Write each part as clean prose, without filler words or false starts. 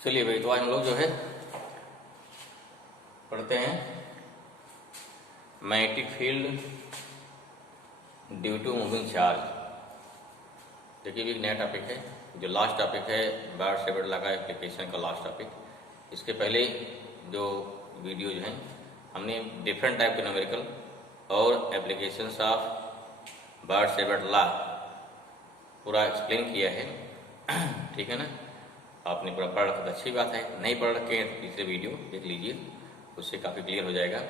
चलिए भाई, तो आज हम लोग जो है पढ़ते हैं magnetic field due to moving charge. देखिए भी एक नया टॉपिक है, जो लास्ट टॉपिक है बायर-सेवर्ट लॉ का एप्लीकेशन का लास्ट टॉपिक। इसके पहले जो वीडियोज हैं हमने डिफरेंट टाइप के न्यूमेरिकल और एप्लीकेशंस ऑफ बायर-सेवर्ट लॉ पूरा एक्सप्लेन किया है। ठीक है ना, आपने पूरा पढ़ रखा तो अच्छी बात है, नहीं पढ़ रखे तीसरे वीडियो देख लीजिए, उससे काफ़ी क्लियर हो जाएगा।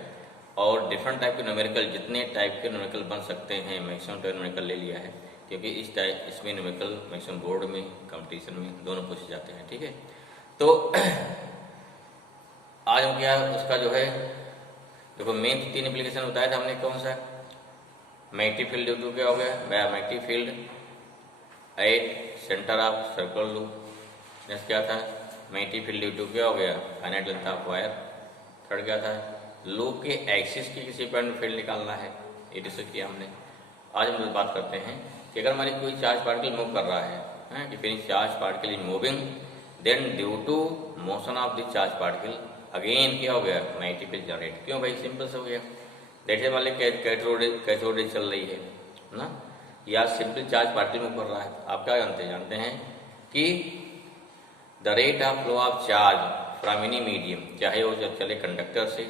और डिफरेंट टाइप के न्यूमेरिकल, जितने टाइप के न्यूमेरिकल बन सकते हैं मैक्सिमम टाइप न्यूमेरिकल ले लिया है, क्योंकि इसमें न्यूमेरिकल मैक्सिमम बोर्ड में कंपटीशन में दोनों पूछे जाते हैं। ठीक है, तो आज हम क्या उसका जो है देखो मेन 3 एप्लीकेशन बताया था हमने। कौन सा? मैग्नेटिक फील्ड ड्यू टू क्या हो गया, magnetic field at centre of circle loop. Next क्या था? मैग्नेटिक फील्ड ड्यू टू क्या हो गया, finite length of wire. Third क्या था? लूप के एक्सिस की किसी पॉइंट फील्ड निकालना है, ये डिस्कस किया हमने। आज हम लोग बात करते हैं कि अगर हमारी कोई चार्ज पार्टिकल मूव कर रहा है कि फिर charge particle is moving, then due to motion of the charge particle again क्या हो गया, मैग्नेटिक फील्ड जनरेट। क्यों भाई? सिंपल से हो गया। जैसे मान लीजिए कैथोड रे चल रही है ना, या सिंपल चार्ज पार्टिकल मूव कर रहा है। आप क्या जानते हैं कि the rate of flow of charge from any medium, चाहे वो चले कंडक्टर से,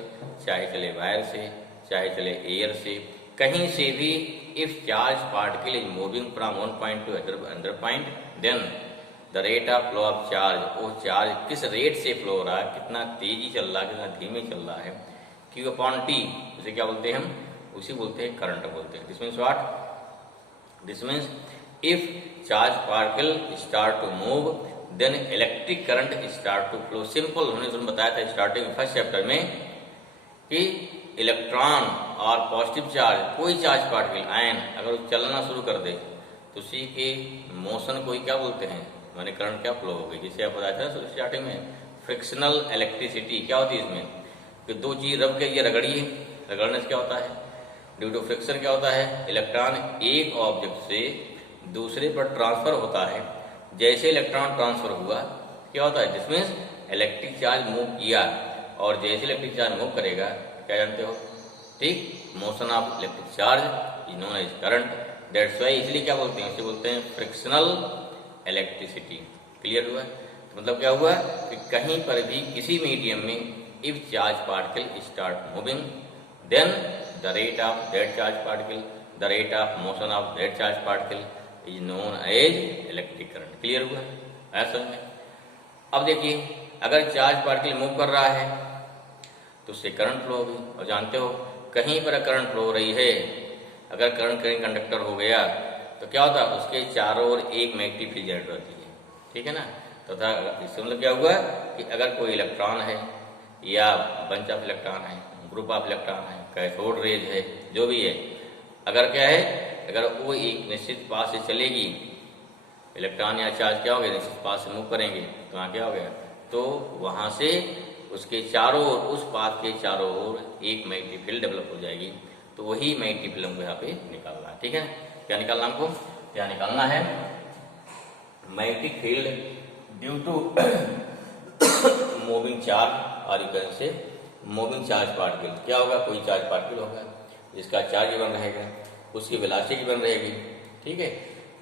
चाहे चले वायर से, चाहे चले एयर से, कहीं से भी, if charge particle is moving from one point to other point, then the rate of flow of charge, वो चार्ज किस रेट से फ्लो हो रहा है, कितना तेजी चल रहा है, कितना धीमे चल रहा है, Q अपॉन T, उसे क्या बोलते हैं हम? उसी बोलते हैं करंट बोलते हैं। This means what? This means if charge particle start to move, then electric current start to flow. Simple हमने तुमने बताया था स्टार्टिंग फर्स्ट चैप्टर में कि इलेक्ट्रॉन और पॉजिटिव चार्ज, कोई चार्ज पार्टिकल आयन अगर चलना शुरू कर दे तो उसी के मोशन को ही क्या बोलते हैं, माने करंट क्या फ्लो हो गई। जैसे आप बताया था स्टार्टिंग में फ्रिक्शनल इलेक्ट्रिसिटी क्या होती है इसमें, कि दो चीज रब के ये रगड़िए, रगड़ने से क्या होता है, ड्यू टू फ्रिक्शन क्या होता है, इलेक्ट्रॉन एक ऑब्जेक्ट से दूसरे पर ट्रांसफर होता है। जैसे इलेक्ट्रॉन ट्रांसफर हुआ क्या होता है, जिसमें इलेक्ट्रिक चार्ज मूव किया, और जैसे इलेक्ट्रिक चार्ज मूव करेगा क्या जानते हो, ठीक, motion of electric charge is known as current. That's why इसलिए क्या बोलते हैं, इसे बोलते हैं फ्रिक्शनल इलेक्ट्रिसिटी। क्लियर हुआ? तो मतलब क्या हुआ कि कहीं पर भी किसी मीडियम में if charge particle start moving, then the rate of that charge particle, the rate of motion of that charge particle is known as electric current. Clear हुआ? ऐसा समझ में? अब देखिए, अगर चार्ज पार्टिकल मूव कर रहा है तो उससे करंट फ्लो होगी, और जानते हो कहीं पर करंट फ्लो हो रही है, अगर करंट कहीं कंडक्टर हो गया तो क्या होता है, उसके चारों ओर एक मैग्नेटिक फील्ड जनरेट होती है। ठीक है ना, तथा इससे मतलब क्या हुआ कि अगर कोई इलेक्ट्रॉन है या बंच ऑफ इलेक्ट्रॉन है, ग्रुप ऑफ इलेक्ट्रॉन है, कैथोड रेज है, जो भी है, अगर क्या है, अगर वो एक निश्चित पाथ से चलेगी, इलेक्ट्रॉन या चार्ज क्या हो गया, निश्चित पाथ से मूव करेंगे, तो वहाँ क्या हो गया, तो वहाँ से उसके चारों ओर, उस पाथ के चारों ओर एक मैग्नेटिक फील्ड डेवलप हो जाएगी। तो वही मैग्नेटिक फील्ड हमको यहाँ पे निकालना है। ठीक है, क्या निकालना हमको? क्या निकालना है? Magnetic field due to moving charge, और you can say moving charge particle. क्या होगा, कोई चार्ज पार्टिकल होगा जिसका चार्ज गिवन रहेगा, उसकी वेलोसिटी गिवन रहेगी। ठीक है,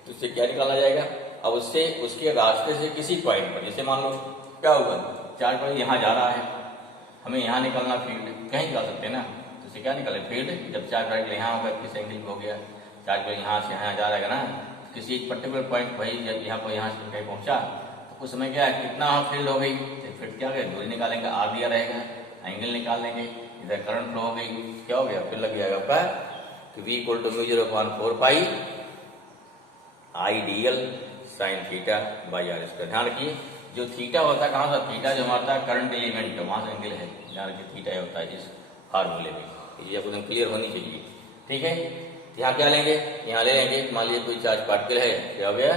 तो उससे क्या निकाला जाएगा? अब उससे उसके रास्ते से किसी पॉइंट पर, जैसे मान लो क्या होगा, चार्ज पार्टिकल यहाँ जा रहा है, हमें यहाँ निकालना फील्ड, कहीं जा सकते हैं ना, तो उससे क्या निकाले फील्ड, जब चार्ज पार्टिकल यहाँ होगा, किस एंगल हो गया, चार्ज पार्टिकल यहाँ से यहाँ जा रहेगा ना, किसी एक पर्टिकुलर पॉइंट भाई जब यहाँ पर यहाँ से कहीं पहुँचा तो उस समय क्या है, कितना फील्ड हो गई, फिर क्या करें, दूरी निकालेंगे, आर दिया रहेगा, एंगल निकाल लेंगे, इधर करंट फ्लो हो गई, क्या हो गया, फिर लग जाएगा आपका कि V equal to mu 0/4 pi ideal sine theta by R square. ध्यान रखिए, जो थीटा होता है, कहाँ से थीटा जो हमारा करंट एलिमेंट है वहाँ से एंगल है, ध्यान रखिए थीटा होता है इस फार्मूले में, ये आपको एकदम क्लियर होनी चाहिए। ठीक है, यहाँ क्या लेंगे, यहाँ ले लेंगे, मान लीजिए कोई चार्ज पार्टिकल है, क्या हो गया,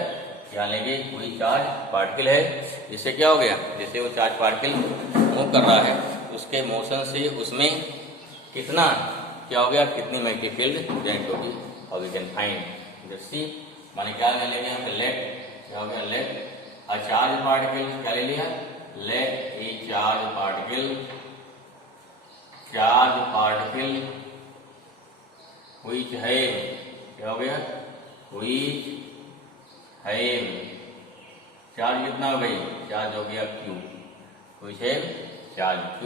यहाँ लेंगे कोई चार्ज पार्टिकल है, जिससे क्या हो गया, जैसे वो चार्ज पार्टिकल मूव कर रहा है, उसके मोशन से उसमें कितना क्या हो गया, कितनी मैग्नेटिक फील्ड जनरेट होगी, और we can find let's see. माने क्या ले लेंगे हम, लेट क्या हो गया, लेट अ चार्ज पार्टिकल क्या ले लिया, let a charge particle which have, क्या हो गया, व्हिच हैव, चार्ज कितना हो गई, चार्ज हो गया Q, which have charge Q,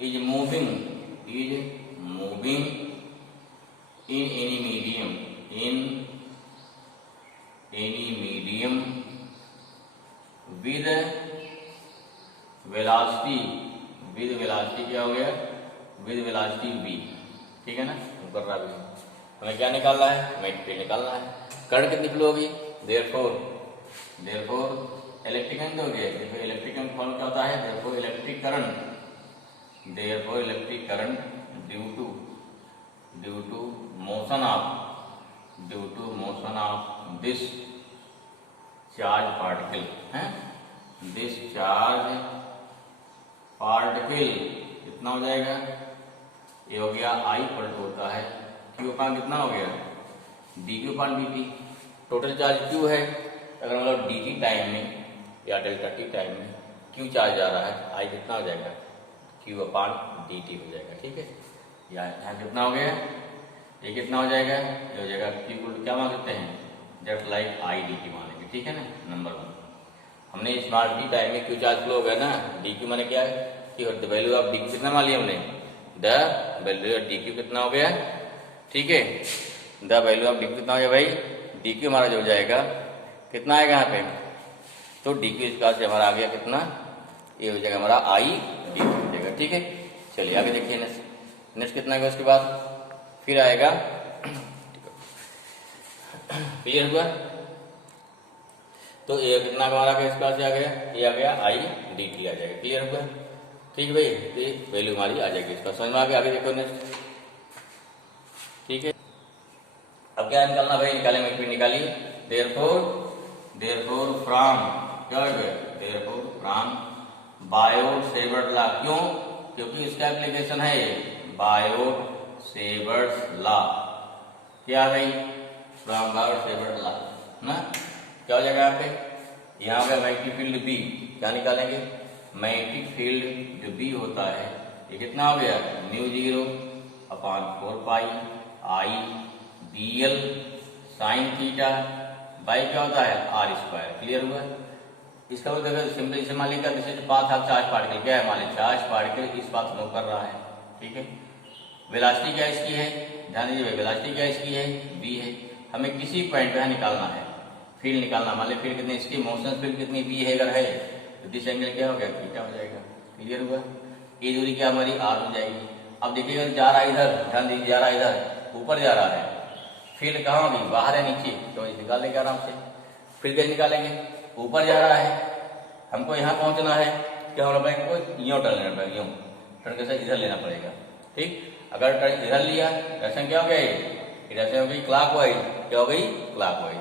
is moving in any medium with velocity क्या हो गया, with velocity v, ठीक है ना, ऊपर रहा भी। हमें क्या निकालना है, मैग्नेटिक फील्ड निकालना है। करंट कितनी फ्लो होगी, देयरफॉर इलेक्ट्रिक करंट हो गया, देखो इलेक्ट्रिक करंट फॉर्म क्या होता है, therefore electric current due to motion of this charge particle है, दिस चार्ज पार्टिकल कितना हो जाएगा, ये हो गया I पलट होता है Q अपान कितना हो गया, dQ अपान dt, टोटल चार्ज Q है, अगर मतलब dt टाइम में या डेल्टा t टाइम में Q चार्ज जा रहा है, I कितना हो जाएगा, Q अपान dt हो जाएगा, ठीक है। यहाँ कितना हो गया, ये कितना हो जाएगा, ये हो जाएगा Q को क्या मान सकते हैं, जस्ट लाइक I dt मानेंगे, ठीक है ना। नंबर 1 हमने स्मॉल t टाइम में Q चार्ज फ्लो हो गया ना, dQ माने क्या है, कि द वैल्यू ऑफ dQ कितना मान लिया हमने, द वैल्यू ऑफ dQ कितना हो गया, ठीक है, द वैल्यू ऑफ dQ कितना हो गया भाई, dQ हमारा जो हो जाएगा कितना आएगा यहाँ पे, तो dQ इस प्रकार से हमारा आ गया कितना, ये हो जाएगा हमारा I dQ हो जाएगा, ठीक है। चलिए आगे देखिए नेक्स्ट कितना आएगा उसके बाद, फिर आएगा, क्लियर हुआ, तो ये कितना हमारा इस प्रकार से आ गया, ये आ गया I dt आ जाएगा, क्लियर हुआ, ठीक है भाई, तो ये वैल्यू हमारी आ जाएगी, इसका समझ में आ गया। आगे देखो नेक्स्ट, ठीक है, अब क्या निकालना भाई, निकाले मैग्नेटिक निकालिए, देयरफॉर फ्रॉम क्या हो गया, देयरफॉर फ्रॉम बायो-सेवर्ट लॉ, क्यों, क्योंकि इसका एप्लीकेशन है बायो-सेवर्ट लॉ, क्या है फ्रॉम बायो-सेवर्ट लॉ ना, क्या हो जाएगा यहाँ पे, यहाँ पे मैग्नेटिक फील्ड B, क्या निकालेंगे, मैग्नेटिक फील्ड जो B होता है ये कितना हो गया, μ0 upon 4 I dl sign theta by क्या होता है r स्क्वायर, क्लियर हुआ। इसका मतलब सिंपली से मान लीजिए this is path of charge particle, क्या है मान लीजिए चार्ज पार्टिकल इस पाथ मूव कर रहा है, ठीक है। वेलोसिटी क्या इसकी है, ध्यान दीजिए वेलोसिटी क्या इसकी है, v है, हमें किसी पॉइंट पे निकालना है, फील्ड निकालना, मान लीजिए फील्ड कितनी इसकी मोशन फील्ड कितनी v है, अगर है तो दिस एंगल क्या हो गया, थीटा हो जाएगा, क्लियर हुआ। ये दूरी क्या हमारी r हो जाएगी। अब देखिएगा जा रहा है इधर, ध्यान दीजिए जा रहा है इधर, ऊपर जा रहा है, फील्ड कहाँ होगी, बाहर है नीचे, तो निकाल लेंगे आराम से, फील्ड कैसे निकालेंगे, ऊपर जा रहा है, हमको यहाँ पहुंचना है, क्या होना पड़ेगा, हमको यूं टर्न लेना पड़ेगा, यूं टर्न कैसे इधर लेना पड़ेगा, ठीक। अगर टर्न इधर लिया, डायरेक्शन क्या हो गई, डायरेक्शन हो गई क्लॉकवाइज, क्या हो गई क्लॉकवाइज,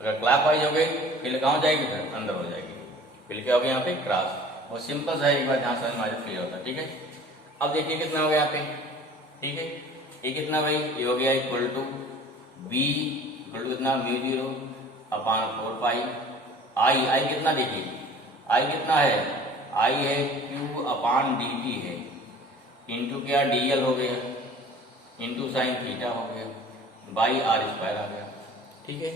अगर क्लॉकवाइज हो गई फील्ड कहाँ हो जाएगी, फिर अंदर हो जाएगी, फील्ड क्या हो गया यहाँ पे क्रॉस, वो सिंपल सा है, एक बार ध्यान समझ में आ जाए क्लियर होता है, ठीक है। अब देखिए कितना हो गया यहाँ पे, ठीक है, ये कितना भाई, ये हो गया equal to b equal to कितना μ0 अपान 4 I कितना देखिए, I कितना है, I है q अपान dt है, इंटू क्या dl हो गया, इंटू साइन थीटा हो गया, बाई r स्क्वायर आ गया, ठीक है।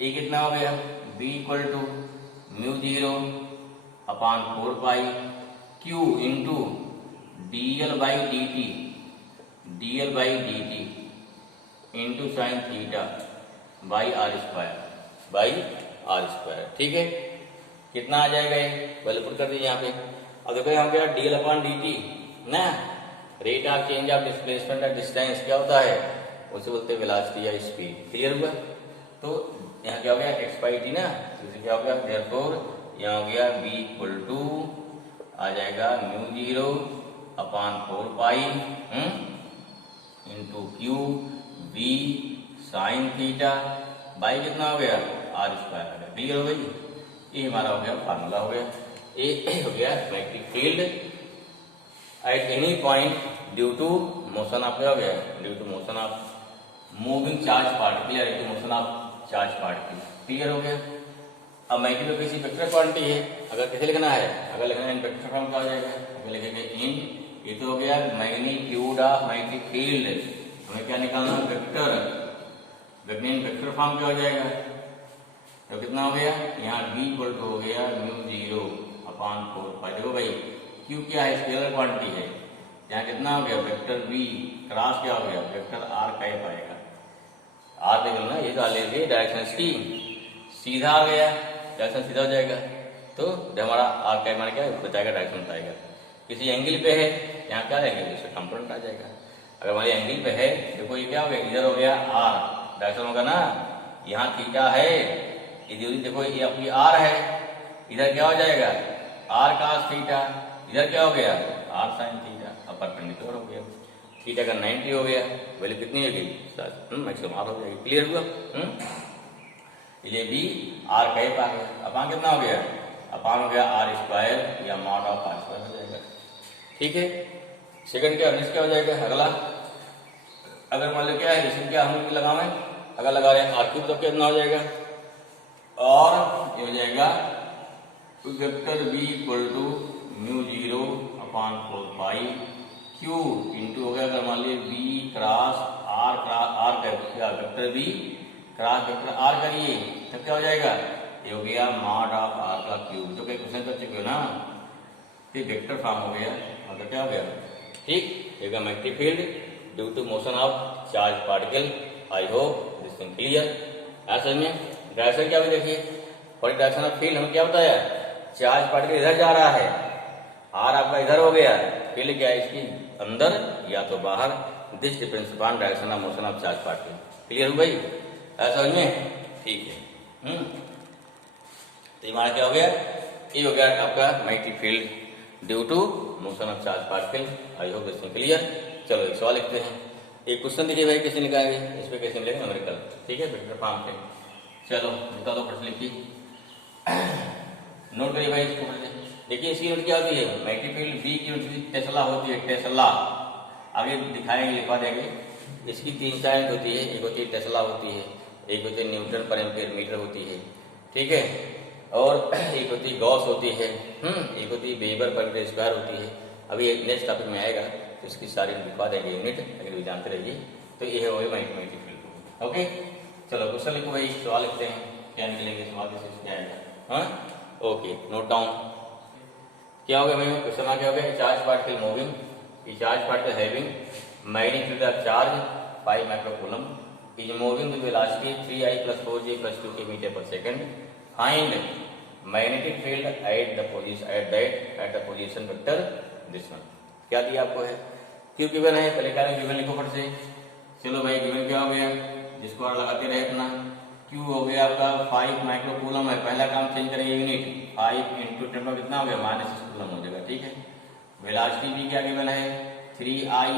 ये कितना हो गया, b equal to μ0 upon 4 q into dl by dt into sine theta by r square, ठीक है। कितना आ जाएगा ये, पहले पुट कर दीजिए यहाँ पे। अब देखो यहाँ पे dl अपॉन dt ना, rate of change of displacement at distance क्या होता है, उसे बोलते हैं वेलोसिटी या स्पीड, क्लियर हुआ। तो यहाँ क्या हो गया x बाई टी ना, तो क्या हो गया, देयरफॉर यहाँ हो गया b इक्वल टू आ जाएगा μ0 upon 4 into q v sign theta by कितना हो गया r स्क्वायर आ गया, क्लियर हो गई। ये हमारा हो गया फार्मूला हो गया, ये हो गया magnetic field at any point due to motion of, क्या हो गया, due to motion of moving charge particle या due to motion of charge particle, clear हो गया। अब मल्टीप्लाई किसी वेक्टर क्वांटिटी है, अगर कैसे लिखना है, अगर लिखना है इन वेक्टर फॉर्म क्या हो जाएगा, अगर लिखेंगे इन, ये तो हो गया मैग्नीट्यूड ऑफ मैग्नेटिक फील्ड, हमें क्या निकालना वेक्टर, वेक्टर फॉर्म क्या हो जाएगा, तो कितना हो गया, यहाँ v इक्वल टू हो गया μ0/4 देखो भाई q क्या है, स्केलर क्वांटिटी है, यहाँ कितना हो गया वेक्टर v क्रॉस क्या हो गया वेक्टर r कैप आएगा, r देख लो ना, ये तो लेंगे डायरेक्शन की सीधा आ गया, डायरेक्शन सीधा हो जाएगा, तो जब हमारा r कैप माने क्या बताएगा, डायरेक्शन बताएगा। किसी एंगल पे है, यहाँ क्या रहेंगे इसका कंपोनेंट आ जाएगा, अगर हमारे एंगल पे है, देखो ये क्या हो गया, इधर हो गया r, डायरेक्शन होगा ना, यहाँ थीटा है, इधर देखो ये आपकी r है, इधर क्या हो जाएगा r cos थीटा, इधर क्या हो गया r sin थीटा, अब परपेंडिकुलर हो गया, थीटा का 90 हो गया, वैल्यू कितनी होगी मैक्सिमम r हो जाएगी, क्लियर हुआ। ये भी r कैप आ गया, अपान कितना हो गया, अपान हो गया r स्क्वायर या मॉड ऑफ r स्क्वायर हो जाएगा, ठीक है। सेकंड क्या नेक्स्ट क्या हो जाएगा अगला, अगर मान लो क्या है इसमें क्या हम लगावे, अगर लगा रहे हैं r क्यूब तो कितना हो जाएगा, और ये हो जाएगा vector b equal to μ0/4 q into हो गया, अगर मान लीजिए b क्रॉस r क्या vector b cross vector r करिए तब क्या हो जाएगा, ये हो गया मॉड ऑफ r का क्यूब, जो कई क्वेश्चन कर चुके हो ना, ये वेक्टर फॉर्म हो गया, मतलब क्या हो गया, ठीक, एक magnetic field due to motion of charge particle, I hope this thing clear. ऐसे में डायरेक्शन क्या भी देखिए, फॉर डायरेक्शन ऑफ फील्ड हमें क्या बताया, चार्ज पार्टिकल इधर जा रहा है, r आपका इधर हो गया, फील्ड क्या है इसकी अंदर या तो बाहर, this depends upon direction of motion of charge particle, clear हो भाई, ऐसा समझ में, ठीक है। तो ये हमारा क्या हो गया, ये हो गया आपका magnetic field due to motion of charge particle, I hope this is clear. चलो एक सवाल लिखते हैं, एक क्वेश्चन देखिए भाई कैसे निकालेंगे, इस पे कैसे मिलेगा न्यूमेरिकल, ठीक है वेक्टर फॉर्म पे, चलो निकालो फट लिखिए, नोट करिए भाई इसको, देखिए इसकी यूनिट क्या होती है, मैग्नेटिक फील्ड बी की यूनिट टेस्ला होती है, टेस्ला, आगे दिखाएंगे लिखवा देंगे, इसकी 3-4 यूनिट होती है, एक होती है टेस्ला होती है, एक होती है न्यूटन पर एम्पीयर मीटर होती है, ठीक है, और एक होती है गॉस होती है, एक होती है वेबर पर मीटर स्क्वायर होती है। अभी एक नेक्स्ट टॉपिक में आएगा तो इसकी सारी लिखवा देंगे यूनिट, अगर भी जानते रहिए, तो ये है वो मैग्नेटिक फील्ड, ओके। चलो क्वेश्चन लिखो भाई, सवाल लिखते हैं, क्या निकलेंगे सवाल कैसे क्या आएगा, हाँ ओके, नोट डाउन, क्या हो गया भाई क्वेश्चन में, क्या हो गया, चार्ज पार्टिकल मूविंग, ये charge particle having magnetic field of charge 5 microcoulomb is moving with velocity 3I plus 4J plus 2K meter per second. Find magnetic field at the position vector this one. क्या दिया आपको है, क्यों given है, पहले क्या given लिखो फट से, चलो भाई गिवन क्या हो गया, जिसको और लगाते रहे अपना, Q हो गया आपका 5 माइक्रोकूलम है, पहला काम चेंज करेंगे यूनिट, 5 इंटू 10 कितना हो गया -6 कूलम हो जाएगा, ठीक है। वेलोसिटी भी क्या गिवन है 3I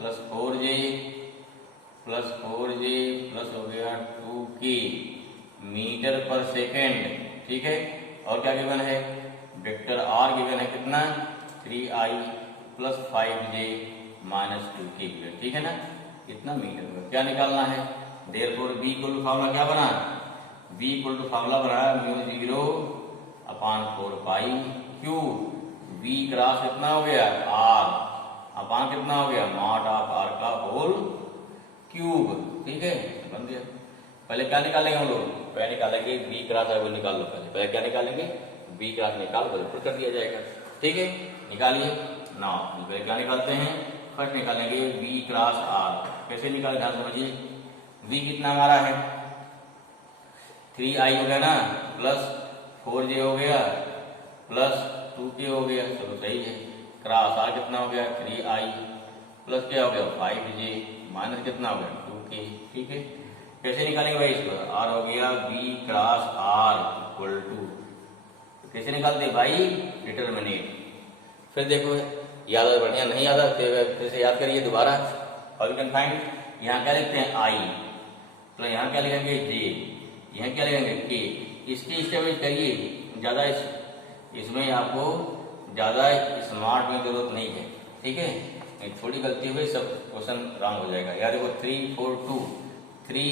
plus 4J plus 4J plus हो गया 2K मीटर पर सेकेंड, ठीक है, और क्या गिवन है, वेक्टर R गिवन है कितना 3I plus 5J minus 2K given, ठीक है ना, कितना मीटर पर, क्या निकालना है, therefore B equal to formula क्या बना, B इक्वल टू फार्मूला बना μ0/4 Q, V क्रॉस कितना हो गया R अपान कितना हो गया मॉड ऑफ R का होल क्यूब, ठीक है, बन गया। पहले क्या निकालेंगे हम लोग, पहले निकालेंगे बी क्रॉस है वो निकाल लो, पहले क्या निकालेंगे बी क्रॉस निकाल दो, पुट कर दिया जाएगा, ठीक है, निकालिए ना, पहले क्या निकालते हैं, फर्स्ट निकालेंगे बी क्रॉस आर, कैसे निकाले ध्यान समझिए, बी कितना हमारा है 3I हो गया ना, प्लस 4J हो गया, प्लस 2K हो गया, चलो सही है, क्रॉस आर कितना हो गया 3I प्लस क्या हो गया 5J माइनस कितना हो गया 2K, ठीक है, कैसे निकालेंगे भाई इसको, R हो गया B cross R equal to, कैसे निकालते भाई डिटरमिनेट, फिर देखो याद है बढ़िया, नहीं याद है फिर से याद करिए दोबारा, और यू कैन फाइंड, यहाँ क्या लिखते हैं I, तो यहाँ क्या लिखेंगे J, यहाँ क्या लिखेंगे K, इसकी स्टेबलिश करिए, ज्यादा इसमें आपको ज्यादा स्मार्ट में जरूरत नहीं है, ठीक है, थोड़ी गलती हुई सब क्वेश्चन रॉन्ग हो जाएगा, याद देखो 3 4 2 3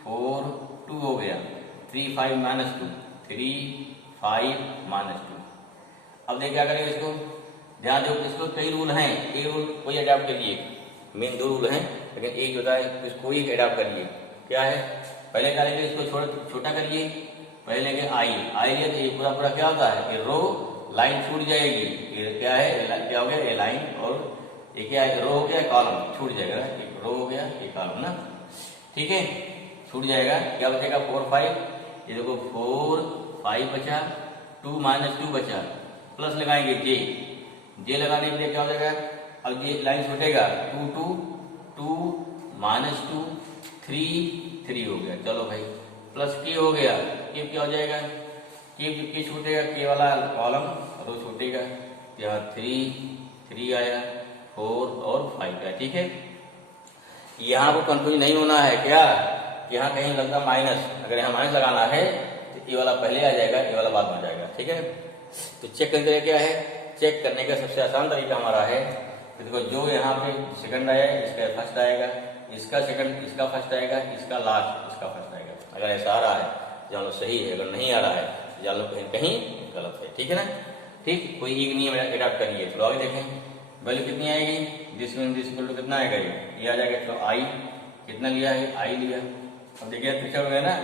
4 2 हो गया, 3 5 माइनस 2 3 5 -2। अब देखिए क्या करेंगे इसको, ध्यान दो, इसको कई रूल हैं, एक रूल कोई अडॉप्ट करिए, मेन 2 रूल हैं लेकिन एक जो है इसको ही अडॉप्ट करिए। क्या है, पहले क्या लेंगे, इसको छोटा करिए, पहले लेंगे आई लिया तो ये पूरा पूरा क्या होता है, ये रो लाइन छूट जाएगी, ये क्या है, क्या हो गया, ये लाइन, और ये क्या है, रो हो गया, कॉलम छूट जाएगा, एक रो हो गया, एक कॉलम ना, ठीक है, छूट जाएगा। क्या बचेगा, 4 5, ये देखो 4 5 बचा, 2 -2 बचा, प्लस लगाएंगे जे लगाने के लिए क्या हो जाएगा, अब ये लाइन छूटेगा, 2 2 2 -2 3 3 हो गया, चलो भाई, प्लस के हो गया, के क्या हो जाएगा, के छूटेगा, के वाला कॉलम रो छूटेगा, यहाँ 3 आया, 4 और 5 आया, ठीक है। यहाँ को कंफ्यूज नहीं होना है, क्या यहाँ कहीं लगता माइनस, अगर यहाँ माइनस लगाना है तो ये वाला पहले आ जाएगा, ये वाला बाद में आ जाएगा, ठीक है। तो चेक करने के लिए क्या है, चेक करने का सबसे आसान तरीका हमारा है, तो देखो जो यहाँ पे सेकंड आया इसका फर्स्ट आएगा, इसका सेकंड, इसका फर्स्ट आएगा, इसका लास्ट, इसका फर्स्ट आएगा। अगर ऐसा आ रहा है जान लो सही है, अगर नहीं आ रहा है जान लो कहीं गलत है, ठीक है ना। ठीक, कोई एक नियम अडॉप्ट करिए। चलो आगे देखें, वैल्यू कितनी आएगी, दिस इक्वल टू कितना आएगा, ये आ जाएगा। तो आई कितना लिया है, आई लिया, अब देखिए पीछे हो गया ना,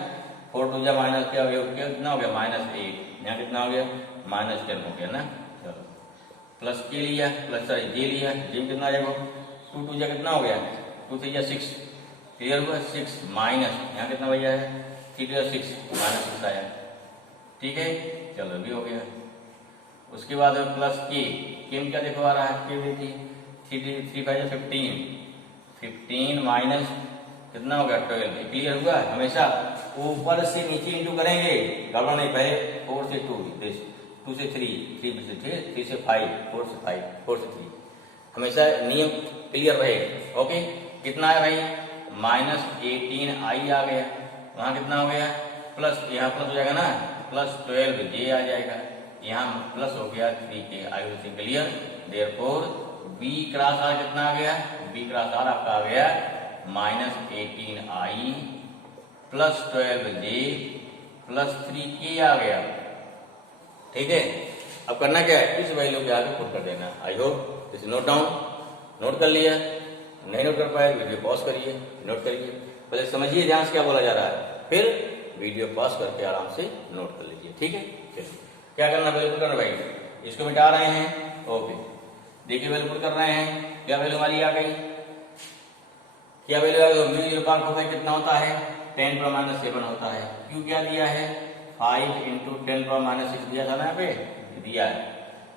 4 2 माइनस क्या हो गया, कितना हो गया, -8, यहाँ कितना हो गया, -10 हो गया ना। चलो प्लस के लिया, प्लस जे लिया, जे कितना आ जाएगा, 2 2 कितना हो गया, 2 3 6, क्लियर हुआ, 6 माइनस यहाँ कितना भैया है, 3 2 6 -6 आया, ठीक है। चलो भी हो गया। उसके बाद प्लस के में क्या देखो आ रहा है, के देखिए 3 5 15 माइनस कितना हो गया, 12, क्लियर हुआ। हमेशा ऊपर से नीचे इंटू करेंगे, गड़बड़ नहीं, पहले 4 से 2 से 3 3 से 5 4 से 5 4 से 3, हमेशा नियम क्लियर रहेगा। ओके, कितना है भाई, -18 आई आ गया, वहां कितना हो गया, प्लस, यहाँ प्लस हो जाएगा ना, प्लस 12 जे आ जाएगा, यहाँ प्लस हो गया 3 के, आई से clear. Therefore B cross R कितना आ गया, बी क्रॉस आर आपका आ गया -18 आई प्लस 12 जे प्लस 3 के आ गया, ठीक है। अब करना क्या है, इस वैल्यू के आगे पुट कर देना। आई होप इसे नोट डाउन, नोट कर लिया, नहीं नोट कर पाए वीडियो पॉज करिए, नोट करिए, पहले समझिए ध्यान से क्या बोला जा रहा है, फिर वीडियो पॉज करके आराम से नोट कर लीजिए, ठीक है। चलिए क्या करना, वैल्यू पुट करना भाई, इसको मिटा रहे हैं, ओके, देखिए वैल्यू पुट कर रहे हैं, क्या वैल्यू हमारी आ गई, क्या वैल्यू आ गई, म्यू पावर 4 कितना होता है, 10 पावर -7 होता है। क्यों क्या दिया है, 5 × 10 पावर -6 दिया था ना, यहाँ पे दिया है,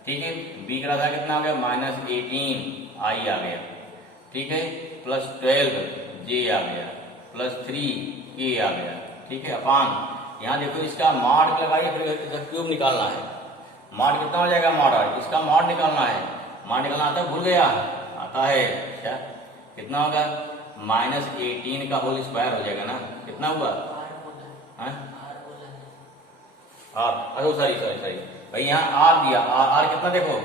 ठीक है। बी का राधा कितना आ गया, -18 आई आ गया, ठीक है, प्लस 12 जे आ गया, प्लस 3 के आ गया, ठीक है, अपान, यहाँ देखो इसका मॉड लगाइए, फिर क्यूब निकालना है, मॉड कितना हो जाएगा, मॉड, इसका मॉड निकालना है, मॉड निकालना आता है, भूल गया, आता है क्या, कितना होगा, -18 का होल स्क्वायर हो जाएगा ना, कितना हुआ, अच्छा सॉरी भाई, यहाँ आर दिया, आर कितना देखो,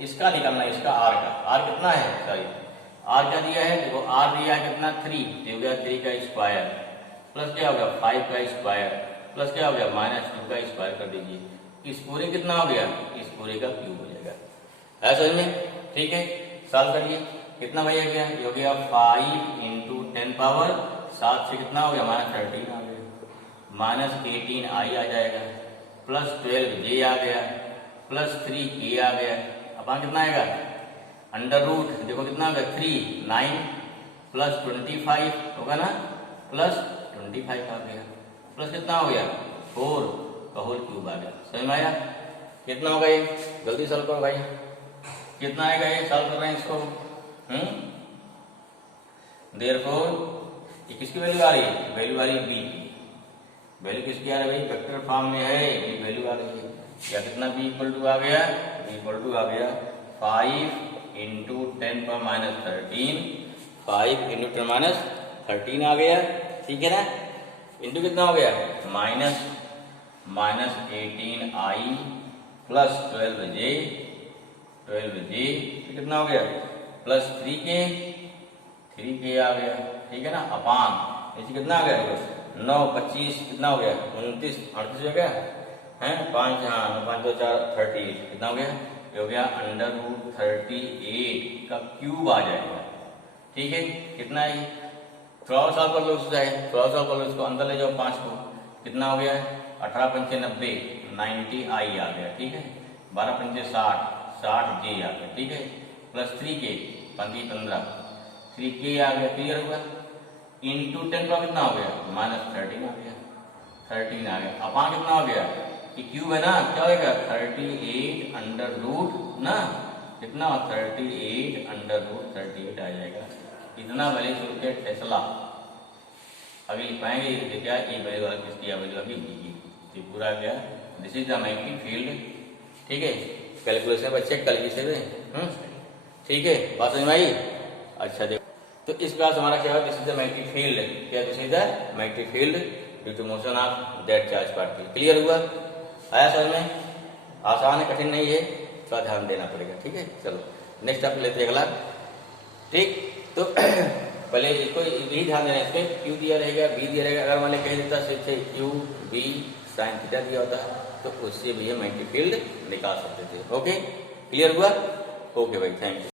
इसका निकालना है, इसका आर का, आर कितना है, सॉरी आर क्या दिया है, देखो आर दिया है कितना, 3, तो हो गया 3 का स्क्वायर, प्लस क्या हो गया 5 का स्क्वायर, प्लस क्या हो गया -2 का स्क्वायर कर दीजिए, इस पूरे कितना हो गया, इस पूरे का क्यूब हो जाएगा, है समझ में, ठीक है। सॉल्व करिए, कितना भैया गया, ये हो गया 5 × 10 पावर 7 से कितना हो गया, -13 आ गया, -18 आई आ जाएगा, प्लस 12 जे आ गया, प्लस 3 के आ गया, अपन कितना आएगा, अंडर रूट देखो कितना होगा, 3 9 प्लस 25 होगा ना, प्लस 25 आ गया, प्लस कितना हो गया 4 का होल क्यूब आ गया, समझ में आया, कितना होगा ये, जल्दी सॉल्व करो भाई, कितना आएगा ये, सॉल्व कर रहे हैं इसको, देयरफॉर ये किसकी वैल्यू आ रही है, वैल्यू आ रही है बी, वैल्यू किसकी आ रही है भाई, वेक्टर फॉर्म में है, बी वैल्यू आ रही है, या कितना बी इक्वल टू आ गया, बी इक्वल टू आ गया 5 × 10 पावर -13, 5 × 10 13 आ गया, ठीक है ना, इंटू कितना हो गया, -18 आई प्लस 12 जे कितना हो गया, प्लस 3 के आ गया, ठीक है ना, अपान इसे कितना आ गया, 9 25 कितना हो गया, 29 38 हो गया, हैं 5, हाँ 5 2 4 38, कितना हो गया? ये हो गया √38 का क्यूब आ जाएगा। ठीक है, कितना है? थोड़ा और सॉल्व कर लो उसको, थोड़ा सॉल्व कर लो उसको, अंदर ले जाओ 5 को, कितना हो गया? 18 पंचे 90, 90 आई आ गया। ठीक है, 12 पंचे 60, 60 जे आ गया। ठीक है, प्लस 3 के 15, 3 के आ गया। क्लियर हुआ? इंटू 10 का कितना हो गया? -13 आ गया, 13 आ गया। अपॉन कितना हो गया? कि क्यूब है ना, क्या होगा? 38 अंडर रूट ना, कितना? 38 अंडर रूट 38 आ जाएगा। इतना वैल्यू सोच के टेस्ला अभी लिख पाएंगे ये क्या? ए वैल्यू वाला किसकी वैल्यू अभी ये पूरा गया। This is the magnetic field. ठीक है, कैलकुलेशन पर चेक कर लीजिए। ठीक है, बात समझ में आई? अच्छा देखो, तो इस क्लास हमारा क्या है? This is the magnetic field. क्या? This is the magnetic field due to motion of that charge particle. Clear हुआ? आया समझ में? आसान है, कठिन नहीं है, थोड़ा ध्यान देना पड़ेगा। ठीक है, चलो नेक्स्ट आप लेते हैं अगला। ठीक, तो पहले इसको यही ध्यान देना, इसमें क्यू दिया रहेगा, बी दिया रहेगा। अगर मैंने कह देता सिर्फ क्यू बी साइन थीटा दिया होता तो उससे भी हम मैग्नेटिक फील्ड निकाल सकते थे। ओके, क्लियर हुआ? ओके भाई, थैंक यू।